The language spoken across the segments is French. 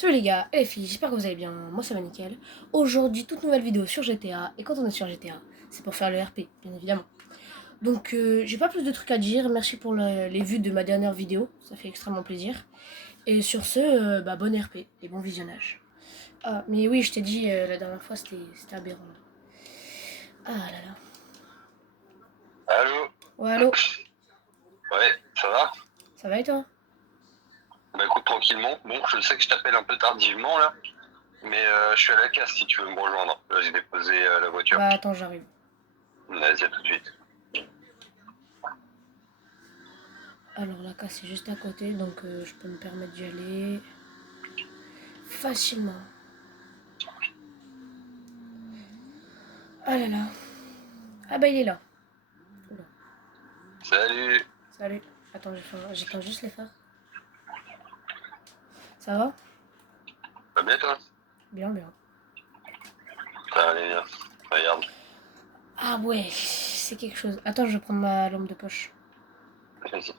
Salut les gars et les filles, j'espère que vous allez bien, moi ça va nickel. Aujourd'hui, toute nouvelle vidéo sur GTA, et quand on est sur GTA, c'est pour faire le RP, bien évidemment. Donc j'ai pas plus de trucs à dire, merci pour les vues de ma dernière vidéo, ça fait extrêmement plaisir. Et sur ce, bon RP et bon visionnage. Ah, mais oui, je t'ai dit la dernière fois, c'était aberrant. Ah là là. Allô? Ouais, allô, Ouais, ça va? ça va et toi? Bah écoute, tranquillement. Bon, je sais que je t'appelle un peu tardivement là, mais je suis à la casse si tu veux me rejoindre. Là, j'ai déposé la voiture. Bah attends, j'arrive. Vas-y, à tout de suite. Alors la casse est juste à côté, donc je peux me permettre d'y aller facilement. Ah là là. Ah bah il est là. Oula. Salut! Salut. Attends, j'éteins juste les phares. Ça va? Ça va bien toi? Bien, bien. Ça allait bien. Regarde. Ah ouais, c'est quelque chose. Attends, je vais prendre ma lampe de poche. Vas-y.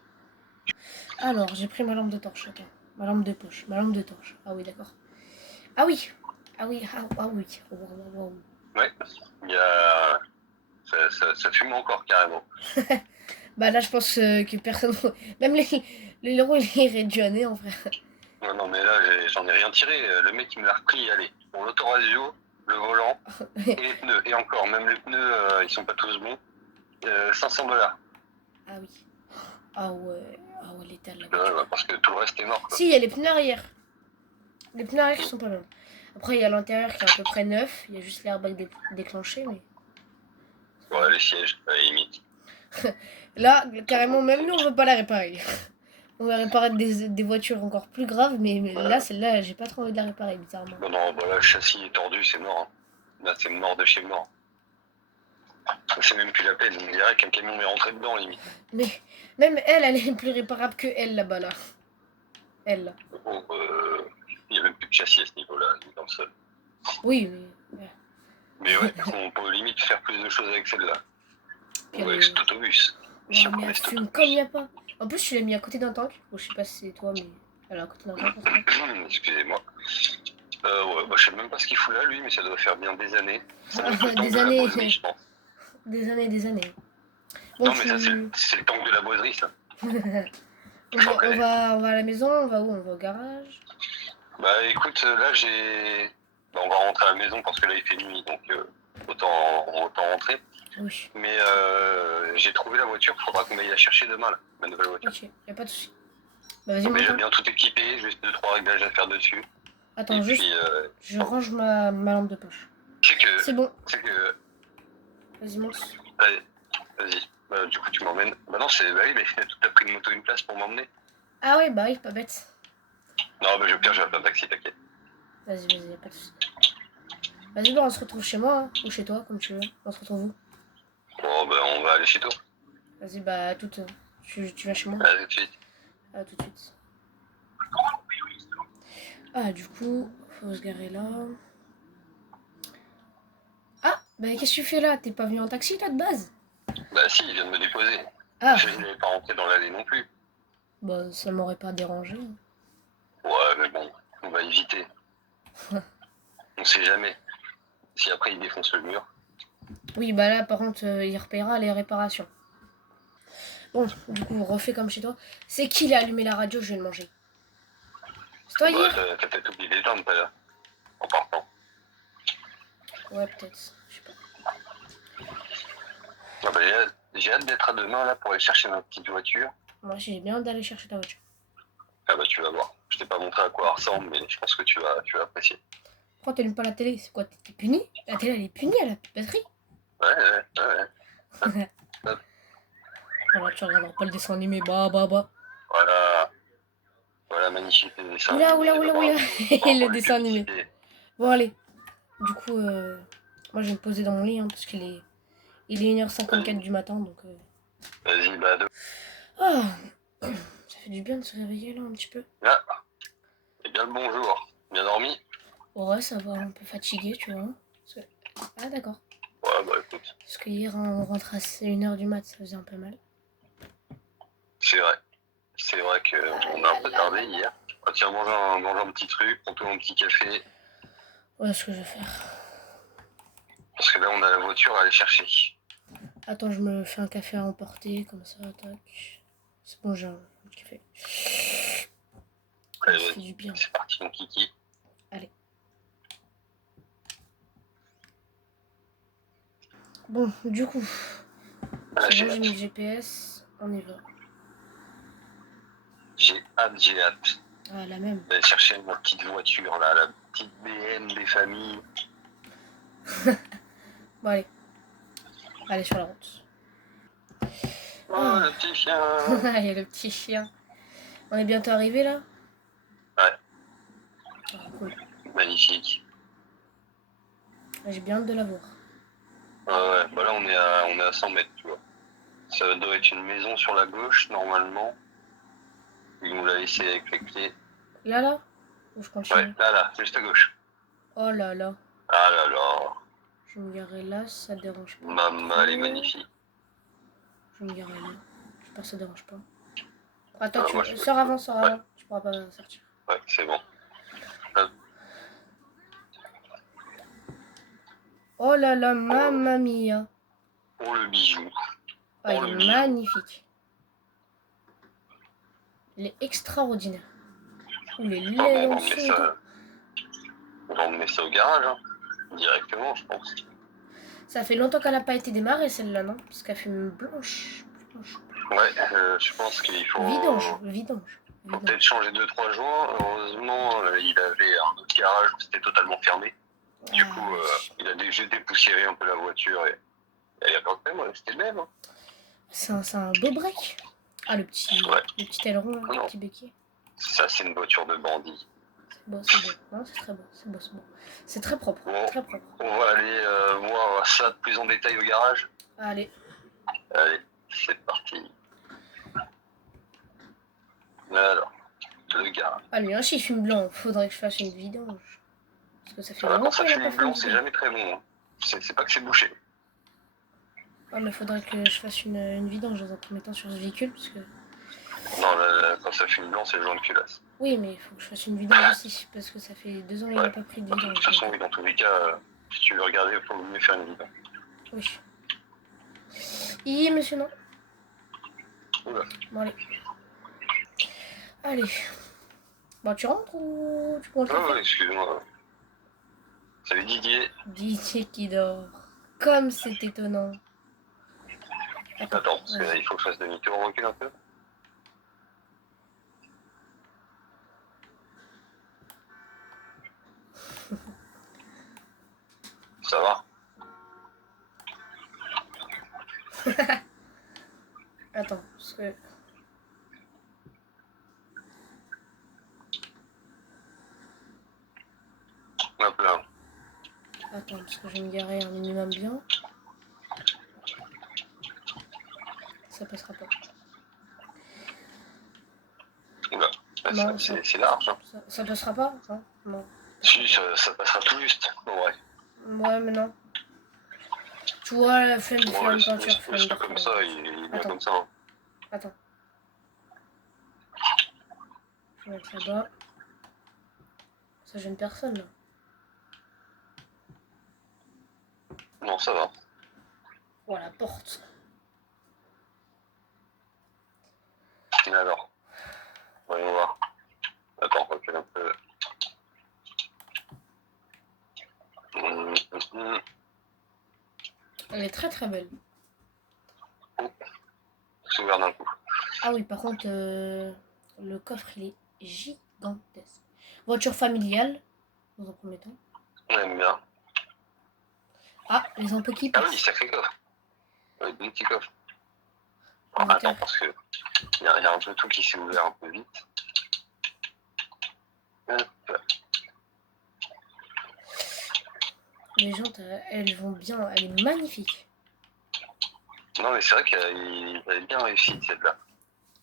Alors, j'ai pris ma lampe de torche. Attends. Ma lampe de poche. Ma lampe de torche. Ah oui, d'accord. Ah oui. Ah oui, ah oui. Oh, oh, oh, Ouais, il y a... ça fume encore carrément. Bah là, je pense que personne... Même les héros, ils iraient duaner en vrai. Non, non, mais là, j'en ai rien tiré. Le mec, il me l'a repris, allez. Bon, l'autoradio, le volant et les pneus. Et encore, même les pneus, ils sont pas tous bons. 500 $. Ah oui. Ah ouais. Ah ouais, l'état de la Ouais, voiture. parce que tout le reste est mort, quoi. Si, il y a les pneus arrière. Les pneus arrière qui sont pas mal. Après, il y a l'intérieur qui est à peu près neuf. Il y a juste l'airbag déclenché, mais... Ouais, les sièges, à la limite. Là, carrément, même nous, on veut pas la réparer. On va réparer des voitures encore plus graves, mais là, celle-là, j'ai pas trop envie de la réparer, bizarrement. Non, non, bah là, le châssis est tordu, c'est mort. Hein. Là, c'est mort de chez mort. C'est même plus la peine. On dirait qu'un camion est rentré dedans, limite. Mais même elle, elle est plus réparable que elle, là-bas, là. Elle, là. Bon, il n'y a même plus de châssis à ce niveau-là, il est dans le sol. Oui, mais... Mais ouais, on peut limite faire plus de choses avec celle-là. Puis Ou elle avec est... cet autobus. Si Ouais, on mais prenait elle cet fume comme il autobus. n'y a pas. En plus, je l'ai mis à côté d'un tank. Bon, je sais pas si c'est toi, mais elle est à côté d'un tank, en tout cas. Excusez-moi. Ouais, bah, je sais même pas ce qu'il fout là, lui, mais ça doit faire bien des années. Ça doit être le tank Des de la années... boiserie, je pense. Des années, des années. Bon, Non, mais ça, c'est le tank de la boiserie, ça. Je reconnais. on va à la maison, on va où? On va au garage. Bah écoute, là j'ai. Bah, on va rentrer à la maison parce que là il fait nuit, donc autant rentrer. Oui. Mais j'ai trouvé la voiture, faudra qu'on aille la chercher demain, là, ma nouvelle voiture. Ok, y a pas de souci. Bah, vas-y, Donc déjà monte. bien tout équipé, juste 2-3 réglages à faire dessus. Attends, Et juste, puis, je range ma lampe de poche. c'est que. C'est bon, C'est que. vas-y, monte. Allez, vas-y. Bah, du coup tu m'emmènes. Bah non, c'est. Bah oui, mais t'as pris une moto une place pour m'emmener. Ah ouais, bah oui, pas bête. Non, bah au pire, j'ai un taxi, t'inquiète. Vas-y, y a pas de souci. Vas-y, bah on se retrouve chez moi, hein, ou chez toi, comme tu veux. On se retrouve où? Bon, bah on va aller chez toi. Vas-y, bah tout. Tu vas chez moi? Allez, tout de suite. Ah, tout de suite. Ah, du coup, faut se garer là. Ah, bah qu'est-ce que tu fais là? T'es pas venu en taxi, toi, de base? Bah si, il vient de me déposer. Ah, Je n'ai pas rentré dans l'allée non plus. bah ça m'aurait pas dérangé. Ouais, mais bon, on va éviter. On sait jamais. Si après il défonce le mur. Oui, bah là, par contre, il repayera les réparations. Bon, du coup, refais comme chez toi. C'est qui a allumé la radio? Je vais le manger. C'est toi Bah, hier? t'as peut-être oublié d'éteindre tout à l'heure, en partant. Ouais, peut-être. Je sais pas. Ah bah, j'ai hâte d'être à demain là pour aller chercher ma petite voiture. Moi, j'ai bien hâte d'aller chercher ta voiture. Ah bah tu vas voir. Je t'ai pas montré à quoi elle ressemble, mais je pense que tu vas apprécier. Pourquoi t'allumes pas la télé? C'est quoi? T'es puni? La télé, elle est punie, elle a plus de batterie. Ouais. Voilà, tu regarderas pas le dessin animé. Bah. Voilà. Voilà, magnifique les dessins Oula. animés. Bravo. Bravo Le les dessin animé. publicités. Bon, allez. Du coup, moi, je vais me poser dans mon lit, hein, parce il est 1h54 du matin, donc... Vas-y, bah Ah, ça fait du bien de se réveiller, là, un petit peu. Ah, et bien le bonjour. Bien dormi? Ouais, ça va, un peu fatigué, tu vois. Ah, d'accord. Ouais, bah écoute, Parce que hier, on rentre à 1h du mat, ça faisait un peu mal. c'est vrai. C'est vrai qu'on a un peu tardé hier. Ah, tiens, mange un petit truc, prends-toi un petit café. Ouais, ce que je vais faire. Parce que là, on a la voiture à aller chercher. Attends, je me fais un café à emporter, comme ça, tac. C'est bon, j'ai un café. Allez, Ça fait du bien. c'est parti, mon kiki. Allez. Bon, du coup, Ah, c'est j'ai bon, j'ai hâte. mis le GPS. On y va. J'ai hâte. Ah, la même. D'aller chercher ma petite voiture, là, la petite BM des familles. Bon, allez. Allez, sur la route. Oh, Ah. le petit chien. Il y a le petit chien. On est bientôt arrivé là? Ouais. Ah, cool. Magnifique. J'ai bien hâte de la voir. Ouais, bah là, on est à 100 mètres, tu vois. Ça doit être une maison sur la gauche, normalement. Ils nous l'a laissé avec les clés. Là? Ou je continue? Ouais, là, juste à gauche. Oh là là. Ah là là. Je vais me garer là, ça te dérange pas. Maman, elle est magnifique. Je vais me garer là. J'espère que ça te dérange pas. Attends, Moi, sors avant, sors ouais. avant. Tu pourras pas sortir. Ouais, c'est bon. Hop. Oh là là, mamma mia. Oh, le bijou. Ah, Oh, il le est bijou. magnifique. Il est extraordinaire. Il est Ah laid bon, en dessous et tout. on va emmener ça au garage, hein. Directement, je pense. Ça fait longtemps qu'elle n'a pas été démarrée celle-là, non? Parce qu'elle fait une blanche. Ouais, je pense qu'il faut... Vidange. Faut peut-être changer 2-3 joints. Heureusement, il avait un autre garage où c'était totalement fermé. Du coup, il a déjà dépoussiéré un peu la voiture et il y a quand même resté le même. Hein. C'est un beau break. Ah, le petit aileron, le petit béquier. Ça, c'est une voiture de bandit. C'est beau. Non, c'est très beau. C'est beau. C'est très propre. Bon, très propre. On va aller voir ça plus en détail au garage. Allez, c'est parti. Alors, le garage. Ah, lui, un il fume blanc. Faudrait que je fasse une vidange. Parce que ça fait Quand ça longtemps qu'il n'a fume pas blanc, fait c'est une jamais très bon. Hein. C'est pas que c'est bouché. Ah, mais faudrait que je fasse une vidange dans un premier temps sur ce véhicule. Parce que... Non, quand ça fume blanc, c'est le jaune de culasse. Oui, mais il faut que je fasse une vidange aussi. Parce que ça fait 2 ans qu'il n'a pas pris de vidange. De toute façon, oui, dans tous les cas, si tu veux regarder, il faut mieux faire une vidange. Oui. Monsieur, non. Oula. Bon, allez. Bon, tu rentres ou tu prends le café? Oh, excuse-moi. Salut Didier. Didier qui dort. Comme c'est étonnant. Attends, parce qu'il faut que je fasse demi-tour, on recule un peu. Ça va? Attends, parce que... Hop là. Attends, parce que je vais me garer un minimum bien. Ça passera pas. Oula. Non, c'est large. Hein. Ça passera pas, hein? Non. Si, ça passera tout juste, en vrai. Ouais, mais non. Tu vois la flemme de faire une peinture. C'est pas comme ça, il est bien comme ça. Hein. Attends. Je vais mettre là-bas. Ça gêne personne, là. Non, ça va. Voilà, porte. Et alors, voyons voir. Attends, on recule un peu. Elle est très très belle. Oh. C'est ouvert d'un coup. Ah oui, par contre, le coffre, il est gigantesque. Voiture familiale, dans un premier temps. On aime bien. Ah, les impôts qui passent. Ah oui, sacré coffre. Oui, bon petit coffre. Okay. Attends, parce que il y a un peu tout qui s'est ouvert un peu vite. Hop. Les jantes, elles vont bien, elle est magnifique. Non, mais c'est vrai qu'elle est bien réussi, celle-là.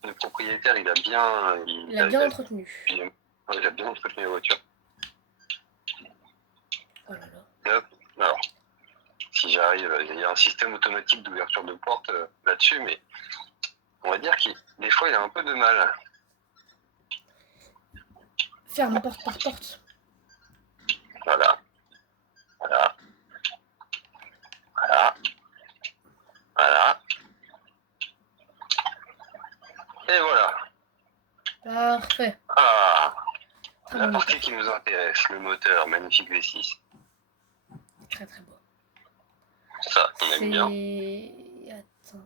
Le propriétaire, il a bien entretenu. Il a bien entretenu la voiture. Oh là là. Hop, alors, si j'arrive, il y a un système automatique d'ouverture de porte là-dessus, mais on va dire qu'il des fois, il a un peu de mal. Ferme porte par porte. Voilà. Voilà. Voilà. Voilà. Et voilà. Parfait. Ah, Très la bon partie moteur. qui nous intéresse, le moteur, magnifique V6. Très très beau. Ça, on aime bien. Attends.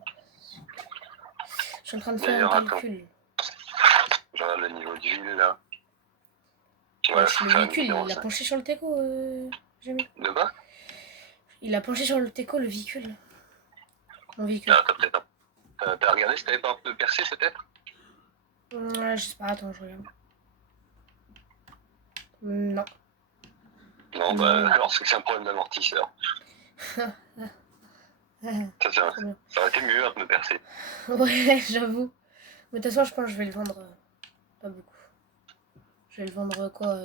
Je suis en train de faire un D'ailleurs, attends, calcul. je regarde le niveau d'huile là. Ouais, Wesh, faut le faire une véhicule, vidéo il a ça. penché sur le teco, Jamie. De quoi? Il a penché sur le teco, le véhicule. Mon véhicule. Ah, t'as peut-être un. T'as regardé si t'avais pas un peu percé peut-être? Ouais, je sais pas, attends, je regarde. Non. Non, bah alors c'est que c'est un problème d'amortisseur. Ça, Trop bien. ça aurait été mieux un pneu percé. Ouais, j'avoue. Mais de toute façon, je pense que je vais le vendre pas beaucoup. Je vais le vendre quoi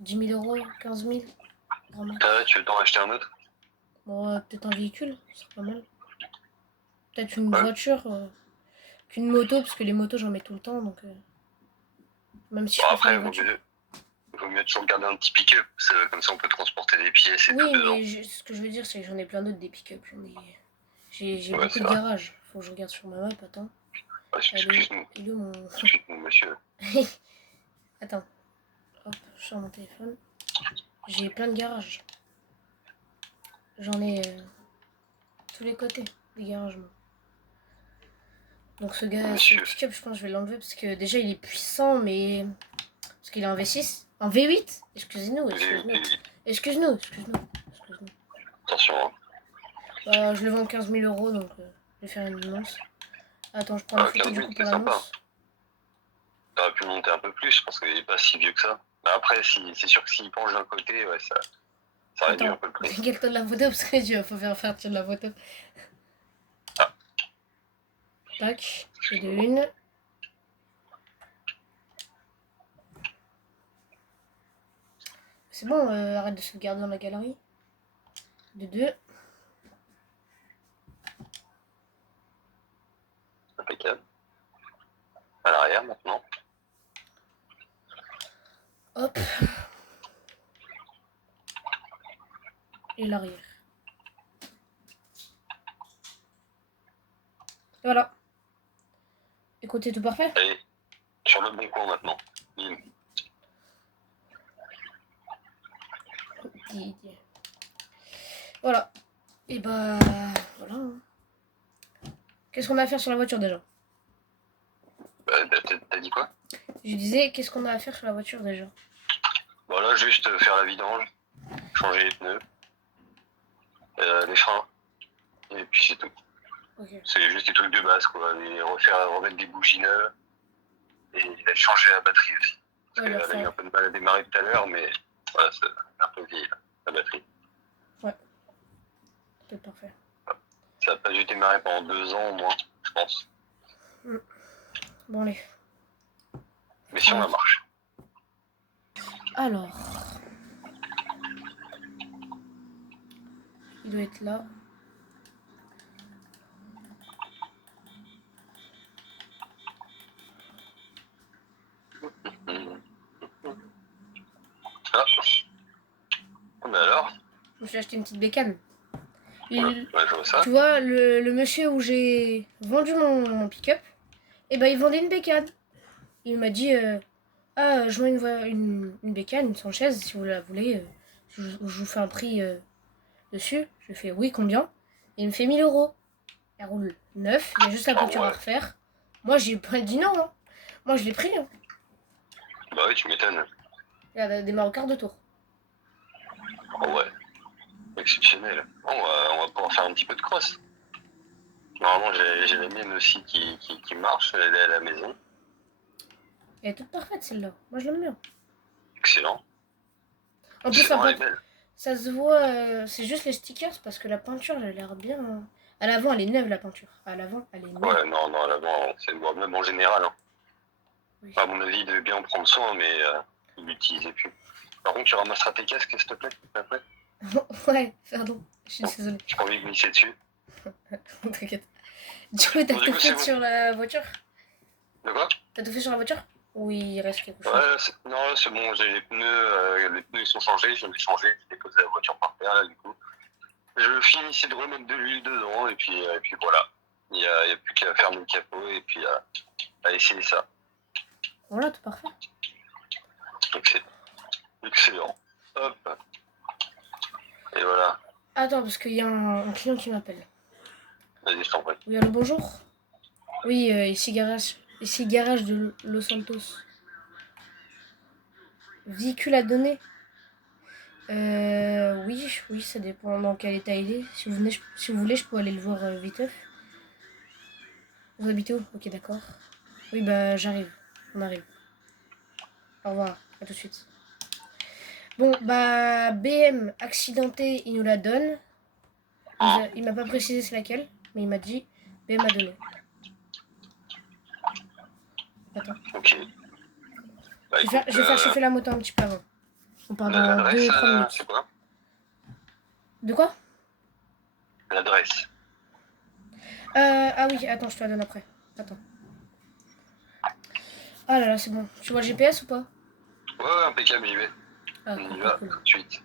10 000 euros, 15 000 grand max. Tu veux t'en acheter un autre? Bon, peut-être un véhicule, c'est pas mal. Peut-être une Ouais. voiture, qu'une moto, parce que les motos j'en mets tout le temps, donc même si je Bon, préfère les après, voitures. vaut mieux toujours garder un petit pick-up. Comme ça, on peut transporter des pièces et tout Oui, dedans. mais ce que je veux dire, c'est que j'en ai plein d'autres des pick-up. J'ai Ouais, beaucoup c'est de vrai. garages. Faut que je regarde sur ma map, attends. Ouais, excuse-nous. Il est où mon. Excuse-nous, monsieur. Attends. Hop, je sors mon téléphone. J'ai plein de garages. J'en ai tous les côtés des garages, moi. Donc ce gars, ce Monsieur. pick-up, je pense que je vais l'enlever parce que déjà il est puissant, mais. Parce qu'il est en V6. En V8. Excusez-nous, excusez-nous. Excuse-nous. Attention, hein. Bah, je le vends 15 000 euros, donc je vais faire une annonce. Attends, je prends une photo 15 du 000, coup c'est pour sympa. l'annonce. T'aurais pu monter un peu plus, parce qu'il est pas si vieux que ça. Mais après, c'est sûr que s'il penche d'un côté, ouais, ça réduit un Attends, peu le prix. régale-toi de la photo parce que il faut faire tirer de la photo. Ah. Tac, et de une. C'est bon, arrête de sauvegarder dans la galerie. De deux. Impeccable. À l'arrière maintenant. Hop. Et l'arrière. Voilà. Écoutez, tout parfait. Allez, sur le bon coin maintenant. Bim. Voilà. Et bah voilà. Qu'est-ce qu'on a à faire sur la voiture déjà? T'as dit quoi? Je disais, qu'est-ce qu'on a à faire sur la voiture déjà? Voilà, juste faire la vidange, changer les pneus, les freins, et puis c'est tout. Ok. C'est juste des trucs de base, quoi. Et remettre des bougies neuves, et changer la batterie aussi. Parce Ouais, qu'elle a eu un peu de mal à démarrer tout à l'heure, mais voilà, c'est un peu vieille, la batterie. C'est parfait. Ça n'a pas dû démarrer pendant 2 ans au moins, je pense. Bon allez. Mais si on la marche. Alors. Il doit être là. Ah. Mais alors? Je me suis acheté une petite bécane. Ouais, je vois ça. Tu vois, le monsieur où j'ai vendu mon pick-up, et ben il vendait une bécane. Il m'a dit ah, je vends une bécane, une sans chaise, si vous la voulez. Je vous fais un prix dessus. Je lui fais oui, combien? Et il me fait 1 000 euros. Elle roule neuf, il y a juste la peinture à refaire. Moi, j'ai pas dit non. Hein. Moi, je l'ai pris. Hein. Bah oui, tu m'étonnes. Il a démarré au quart de tour. Oh ouais, exceptionnel. Bon, on va pouvoir faire un petit peu de cross. Normalement, j'ai la mienne aussi qui marche, elle est à la maison. Elle est toute parfaite celle-là. Moi, je l'aime bien. Excellent. En plus, Elle est belle. ça se voit, c'est juste les stickers parce que la peinture, elle a l'air bien. Hein. À l'avant, elle est neuve la peinture. À l'avant, elle est neuve. Ouais, non, à l'avant, c'est bon, même en général. Hein. Oui. À mon avis, il devait bien en prendre soin, mais il l'utilisait plus. Par contre, tu ramasseras tes casques, s'il te plaît, après. Ouais, pardon, je suis désolée. J'ai pas envie de glisser dessus. T'inquiète. Du coup, t'as tout fait sur la voiture? De quoi? T'as tout fait sur la voiture? Oui, il reste quelque chose. Ouais, non, c'est bon, j'ai les pneus ils sont changés, je viens de les changer, j'ai déposé la voiture par terre là du coup. Je finissais de remettre de l'huile dedans et puis voilà. Il y a plus qu'à fermer le capot et puis à essayer ça. Voilà, tout parfait. Donc c'est excellent. Hop. Et voilà. Attends, parce qu'il y a un client qui m'appelle. Vas-y, je t'en prie. Oui, allô, bonjour. Oui, ici garage de Los Santos. Véhicule à donner. Oui, ça dépend dans quel état il est. Si vous voulez, je peux aller le voir vite. Vous habitez où? Ok, d'accord. Oui, bah j'arrive. On arrive. Au revoir. À tout de suite. Bon, bah BM accidenté, il nous la donne. Il m'a pas précisé c'est laquelle, mais il m'a dit BM a donné. Attends. Ok. Bah, Je vais faire chauffer la moto un petit peu avant. On part dans l'adresse, 2-3 minutes. c'est quoi? De quoi? L'adresse. Ah oui, attends, je te la donne après. Attends. Ah là là, c'est bon. Tu vois le GPS ou pas? Ouais, impeccable, j'y vais. Ah, On y cool, va cool. tout de suite.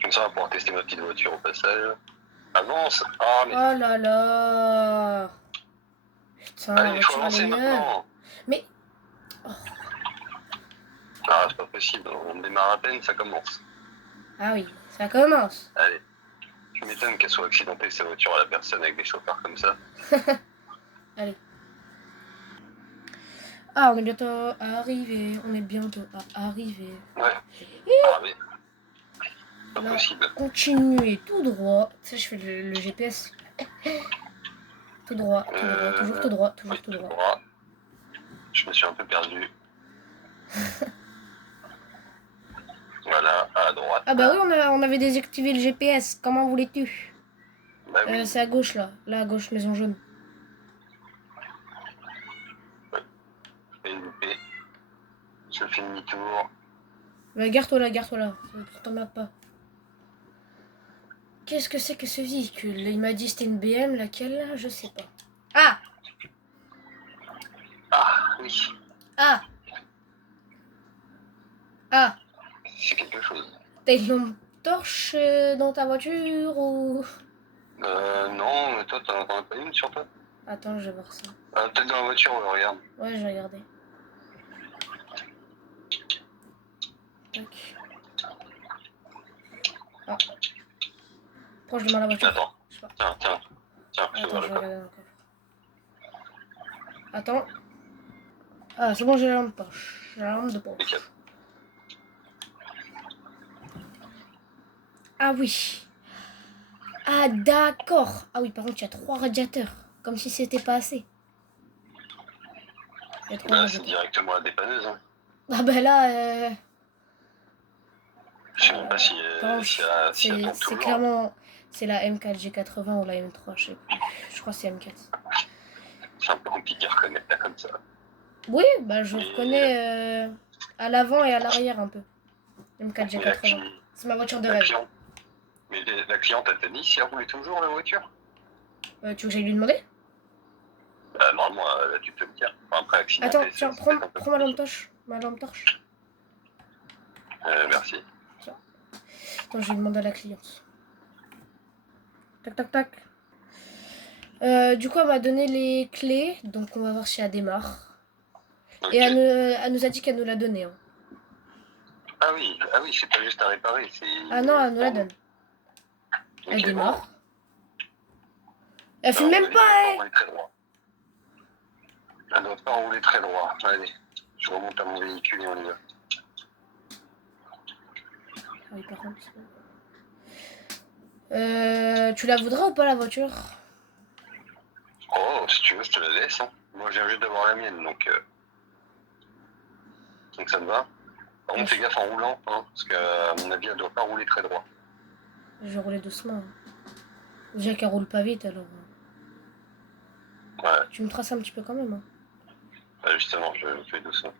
Comme ça, on va pouvoir tester ma petite voiture au passage. Avance. Ah, mais. Oh là là. Putain, la Allez, il faut voiture, elle est avancer neuve. maintenant. Mais, Ah, c'est pas possible. On démarre à peine, ça commence. ah oui, ça commence. Allez. Tu m'étonnes qu'elle soit accidentée, cette voiture à la personne avec des chauffeurs comme ça. Allez. Ah, on est bientôt arrivé. On est bientôt à arriver. Ouais. Ah, mais. Pas Là, possible. continuez tout droit. Ça, je fais le GPS. Tout droit, toujours tout droit, toujours Oui, tout droit. droit. Je me suis un peu perdu. Voilà, à droite. Ah bah oui, on avait désactivé le GPS. Comment voulais-tu? Bah oui. C'est à gauche là. Là à gauche, maison jaune. J'ai loupé. Je fais demi-tour. Bah, garde-toi là, garde-toi là. T'emmerdes pas. Qu'est-ce que c'est que ce véhicule? Il m'a dit c'était une BM, laquelle là? Je sais pas. Ah! Ah, oui. Ah! Ah! C'est quelque chose. T'as une lampe torche dans ta voiture ou... Non, mais toi, t'en as pas une sur toi? Attends, je vais voir ça. Peut-être dans la voiture, regarde. Ouais, je vais regarder. Tac. Ah. Proche de moi la voiture. Attends. Je sais pas. Tiens, je te Attends, vois je le vais coffre. regarder dans le coffre. Attends. Ah, c'est bon, j'ai la lampe poche. J'ai la lampe de poche. Impeccable. Ah oui. Ah d'accord. Ah oui, par contre, il y a 3 radiateurs. Comme si c'était pas assez. Il y a 3 Bah, c'est radiateurs. directement la dépanneuse. Hein. Ah bah là, Je sais même pas si, si elle tourne c'est toujours. clairement... C'est la M4 G80 ou la M3, je sais plus. Je crois que c'est M4. C'est un peu compliqué à reconnaître là comme ça. Oui, bah je reconnais à l'avant et à l'arrière un peu. M4 Mais la, G80. C'est ma voiture de la rêve. cliente, mais la cliente, elle t'a dit si elle roulait toujours la voiture? Tu veux que j'aille lui demander? Bah, normalement, là, tu peux me dire. Enfin, après, accidenté, Attends, tiens, c'est peut-être un peu prends ma lampe compliqué. torche. Ma lampe torche. Merci. Tiens. Attends, je vais demander à la cliente. Tac, tac, tac. Du coup, elle m'a donné les clés. Donc, on va voir si elle démarre. Okay. Et elle nous a dit qu'elle nous l'a donné. Hein. Ah oui, c'est pas juste à réparer. Ah non, elle nous la donne. Okay, Elle démarre. Bon. Elle fume même pas, hein. Elle doit pas rouler très droit. Allez, je remonte à mon véhicule et on y va. Ah oui, par contre. Tu la voudras ou pas la voiture? Oh, si tu veux, je te la laisse. Hein. Moi, je viens juste d'avoir la mienne, donc ça me va. Par contre, fais gaffe en roulant, hein, parce qu'à mon avis, elle doit pas rouler très droit. Je vais rouler doucement. Déjà qu'elle roule pas vite, alors. Ouais. Tu me traces un petit peu quand même. Hein. Bah, justement, je fais doucement.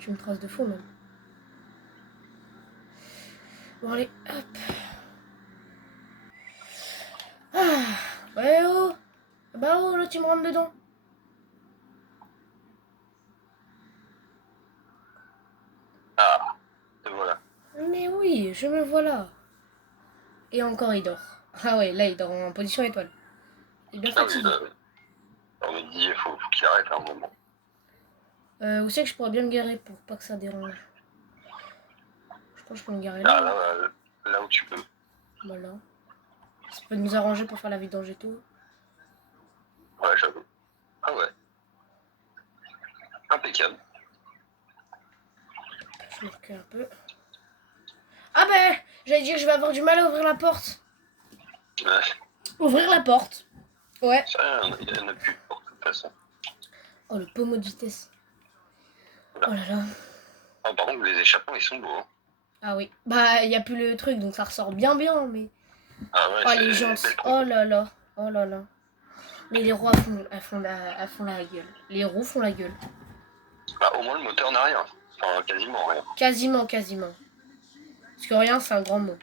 Tu me traces de fou même. Bon allez, hop. Ah, ouais oh. Bah oh, là tu me rentres dedans. oui, je me vois là. Et encore, il dort. Ah ouais, là, il dort en position étoile. Il est bien Ah oui, fatigué. là, on me dit, faut qu'il arrête à un moment. Où c'est que je pourrais bien me garer pour pas que ça dérange? Je pense que je peux me garer là. Ah, Hein. là où tu peux. Voilà. Ça peut nous arranger pour faire la vidange et tout. Ouais, j'avoue. Ah ouais, impeccable. Je me recule un peu. Ah ben, j'allais dire que je vais avoir du mal à ouvrir la porte. Ouais, Ouvrir la porte. Ouais. ça, il y en a plus de toute façon. Oh, le pommeau de vitesse. Voilà. Oh là là. Ah, par contre, les échappements, ils sont beaux. Hein. Ah oui. Bah, il n'y a plus le truc, donc ça ressort bien, mais... Ah ouais, Oh, c'est les belle jantes. trompe. Oh là là. Oh là là. Mais les roues, elles font la gueule. Les roues font la gueule. Bah, au moins, le moteur n'a rien. Enfin, quasiment rien. Quasiment, quasiment. Parce que rien, c'est un grand mot.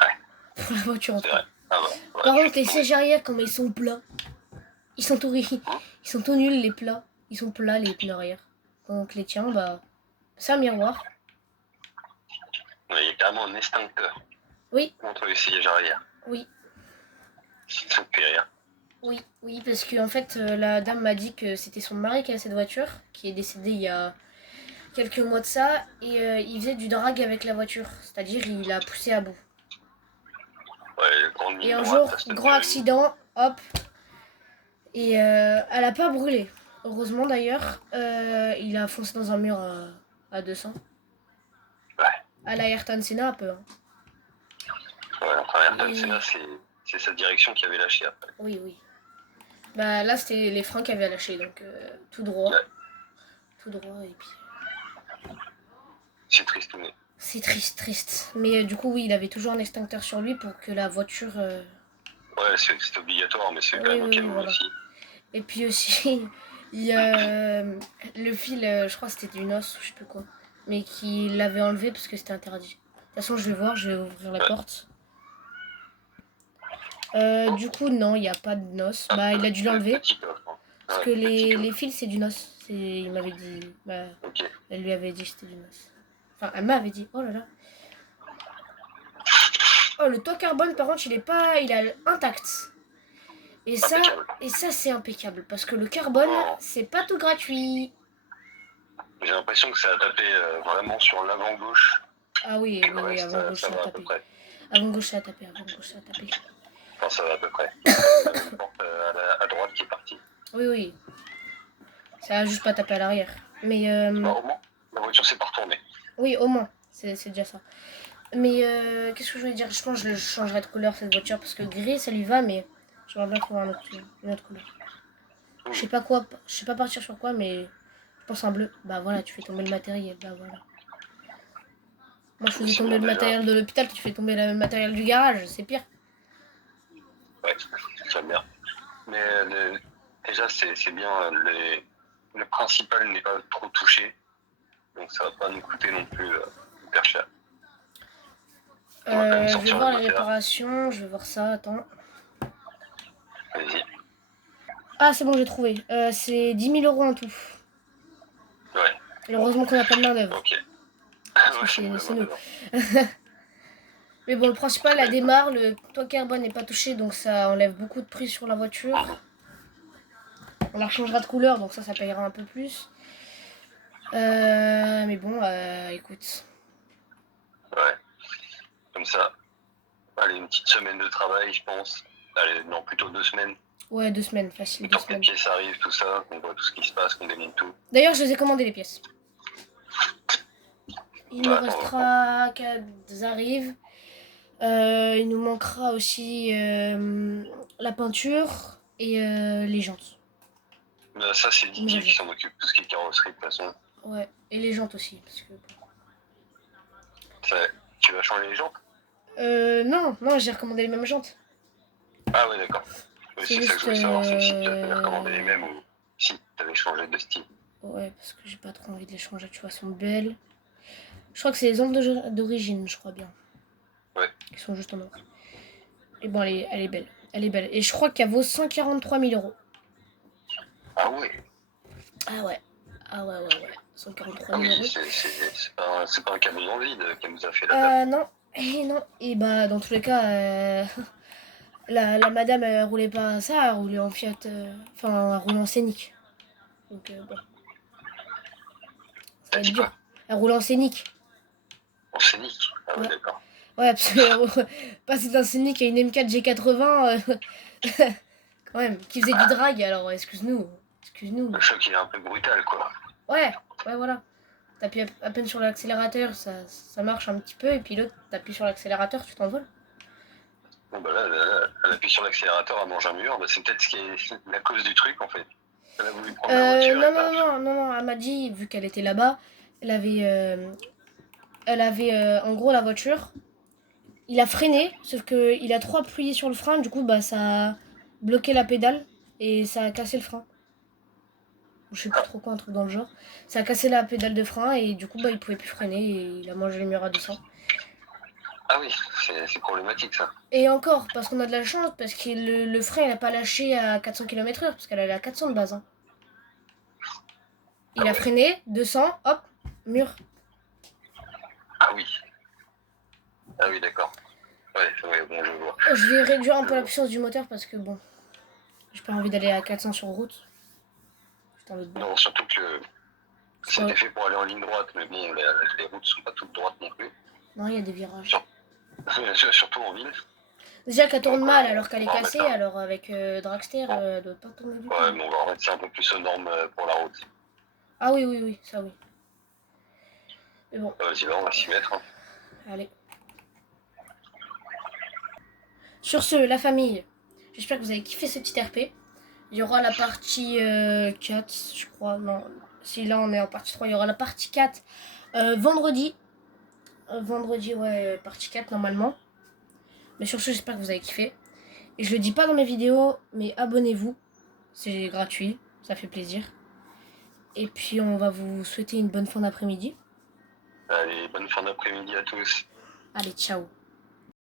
Ouais, Pour la voiture, en c'est tout cas. vrai. Ah bah, ouais, Par je contre, suis les tombé. sièges arrière, comme ils sont plats. Ils sont tout rigides. Hein. Ils sont tout nuls, les plats. Ils sont plats, les pneus arrière. Donc les tiens, bah... C'est un miroir. Ouais, il y a carrément un extincteur Oui, contre les sièges arrière. oui. Ça me fait rire. Oui, parce que en fait, la dame m'a dit que c'était son mari qui a cette voiture, qui est décédé il y a quelques mois de ça, et il faisait du drag avec la voiture, c'est-à-dire il a poussé à bout. Ouais, grande Et ligne un droite, jour, Fast and grand Furious. accident, hop, et elle a pas brûlé. Heureusement d'ailleurs, il a foncé dans un mur à 200. Ouais, À la Ayrton Senna un peu. Hein. ouais, enfin, Ayrton Et... Senna, c'est sa direction qui avait lâché après. Oui, oui. Bah là, c'était les freins qui avaient lâché, donc tout droit. Ouais. Tout droit, et puis... C'est tristouné. C'est triste, triste. Mais du coup, oui, il avait toujours un extincteur sur lui pour que la voiture... Ouais, c'est obligatoire, mais c'est quand Oui, même au oui, cas oui, où voilà. aussi. Et puis aussi, il y a le fil, je crois que c'était du os, je sais plus quoi. Mais qui l'avait enlevé parce que c'était interdit. De toute façon, je vais voir, je vais ouvrir la Ouais. porte. Du coup, non, il n'y a pas de noce. Ah, Bah, il a dû l'enlever. petit coffre. Hein. Parce Ouais, que petit les coffre. fils, c'est du noce. Il m'avait dit... Bah, Ok. elle lui avait dit que c'était du noce. Enfin, elle m'avait dit. Oh là là. Oh, le toit carbone, par contre, il est pas... Il est intact. Impeccable. Et ça c'est impeccable. Parce que le carbone, Oh, c'est pas tout gratuit. j'ai l'impression que ça a tapé vraiment sur l'avant gauche. Ah oui, Et le oui, oui, reste, avant gauche, ça ça a va à peu tapé. près. Avant gauche, ça a tapé. Avant gauche, ça a tapé. Enfin, ça va à peu près. La même porte à droite qui est partie. Oui, oui. Ça a juste pas tapé à l'arrière. Mais Bah, au moins, la voiture s'est pas retournée. oui, au moins. C'est déjà ça. Mais qu'est-ce que je voulais dire? Je pense que je changerai de couleur cette voiture. Parce que gris, ça lui va, mais j'aimerais bien trouver une autre couleur. Je sais pas quoi. Je sais pas partir sur quoi, mais je pense un bleu. Bah voilà, tu fais tomber le matériel. Bah voilà. Moi, je faisais C'est tomber bon le déjà. matériel de l'hôpital, tu fais tomber le matériel du garage, c'est pire. Ouais, ça bien. Mais déjà, c'est bien. Le principal n'est pas trop touché. Donc ça va pas nous coûter non plus hyper cher. On va quand même Je vais sortir le voir les moteur. réparations, je vais voir ça, attends. Vas-y. Ah, c'est bon, j'ai trouvé. C'est 10 000 euros en tout. Ouais. Heureusement qu'on n'a pas de main-d'œuvre. Ok. Parce que Ouais, c'est vraiment, nous. d'accord. Mais bon, le principal, la démarre, le toit carbone n'est pas touché, donc ça enlève beaucoup de prix sur la voiture. On la changera de couleur, donc ça payera un peu plus. Mais bon, écoute. Ouais. Comme ça. Allez, une petite semaine de travail, je pense. Allez, non, plutôt 2 semaines. Ouais, 2 semaines, facile, Le 2 temps que les semaines. pièces arrivent, tout ça, qu'on voit tout ce qui se passe, qu'on démonte tout. D'ailleurs, je les ai commandées, les pièces. Il nous Bah, attends, restera qu'elles arrivent. Il nous manquera aussi la peinture et les jantes. bah, ça, c'est Didier qui s'en occupe, tout ce qui est carrosserie, de toute façon. Ouais, et les jantes aussi. Parce que... Ça, tu vas changer les jantes? Non, j'ai recommandé les mêmes jantes. Ah ouais, d'accord. Oui, C'est c'est ça que juste... je voulais savoir, c'est si tu avais recommandé les mêmes ou si tu avais changé de style. Ouais, parce que j'ai pas trop envie de les changer, tu vois, elles sont belles. Je crois que c'est les ongles d'origine, je crois bien. Ouais. Qui sont juste en or. Et bon, elle est belle. Elle est belle. Et je crois qu'elle vaut 143 000 euros. Ah ouais. Ah ouais. Ah ouais. 143 Ah oui, numéros. c'est pas un camion dans le vide qu'elle nous a fait là. Non, et non. Et bah, dans tous les cas, la madame, elle roulait pas ça, elle roulait en Fiat. Enfin, elle roulait en Scénic. Donc, bon, ça T'as va être dit dur. quoi? Elle roulait en Scénic. En scénique. Ah ouais, Ouais. d'accord. Ouais, parce que passer d'un Scénic à une M4 G80, quand même, qui faisait du drag, alors excuse-nous. Excuse-nous. Le choc il est un peu brutal quoi. Ouais, ouais, voilà. T'appuies à peine sur l'accélérateur, ça marche un petit peu, et puis l'autre, t'appuies sur l'accélérateur, tu t'envoles. Bon bah là, elle appuie sur l'accélérateur, elle mange un mur, bah, c'est peut-être ce qui est la cause du truc en fait. Elle a voulu prendre la voiture Non, et non, paf. non, non, non, elle m'a dit, vu qu'elle était là-bas, elle avait en gros la voiture. Il a freiné, sauf qu'il a trop appuyé sur le frein, du coup, bah, ça a bloqué la pédale et ça a cassé le frein. Je sais plus trop quoi, un truc dans le genre. Ça a cassé la pédale de frein et du coup, bah, il pouvait plus freiner et il a mangé le mur à 200. Ah oui, c'est problématique ça. Et encore, parce qu'on a de la chance, parce que le frein, il n'a pas lâché à 400 km/h, parce qu'elle allait à 400 de base. Hein. Ah Il a ouais. freiné, 200, hop, mur. Ah oui. Ah oui, d'accord. Ouais, bon, je vois. Je vais réduire un Je peu la vois. puissance du moteur parce que bon, j'ai pas envie d'aller à 400 sur route. Putain, l'autre bord. Non, surtout que C'est c'était pas... fait pour aller en ligne droite, mais bon, les routes sont pas toutes droites non plus. Non, il y a des virages. Surtout en ville. Déjà qu'elle tourne Donc mal alors qu'elle on est va remettre cassée, un. alors avec Dragster, Bon, elle doit pas tourner du tout. ouais, mais on va remettre ça un peu plus aux normes pour la route. Ah oui, oui, oui, ça oui. Mais bon, Vas-y, là, on va s'y mettre. Hein. allez. Sur ce, la famille, j'espère que vous avez kiffé ce petit RP. Il y aura la partie 4, je crois. Non, si là on est en partie 3, il y aura la partie 4 vendredi. Vendredi, ouais, partie 4 normalement. Mais sur ce, j'espère que vous avez kiffé. Et je le dis pas dans mes vidéos, mais abonnez-vous. C'est gratuit, ça fait plaisir. Et puis on va vous souhaiter une bonne fin d'après-midi. Allez, bonne fin d'après-midi à tous. Allez, ciao.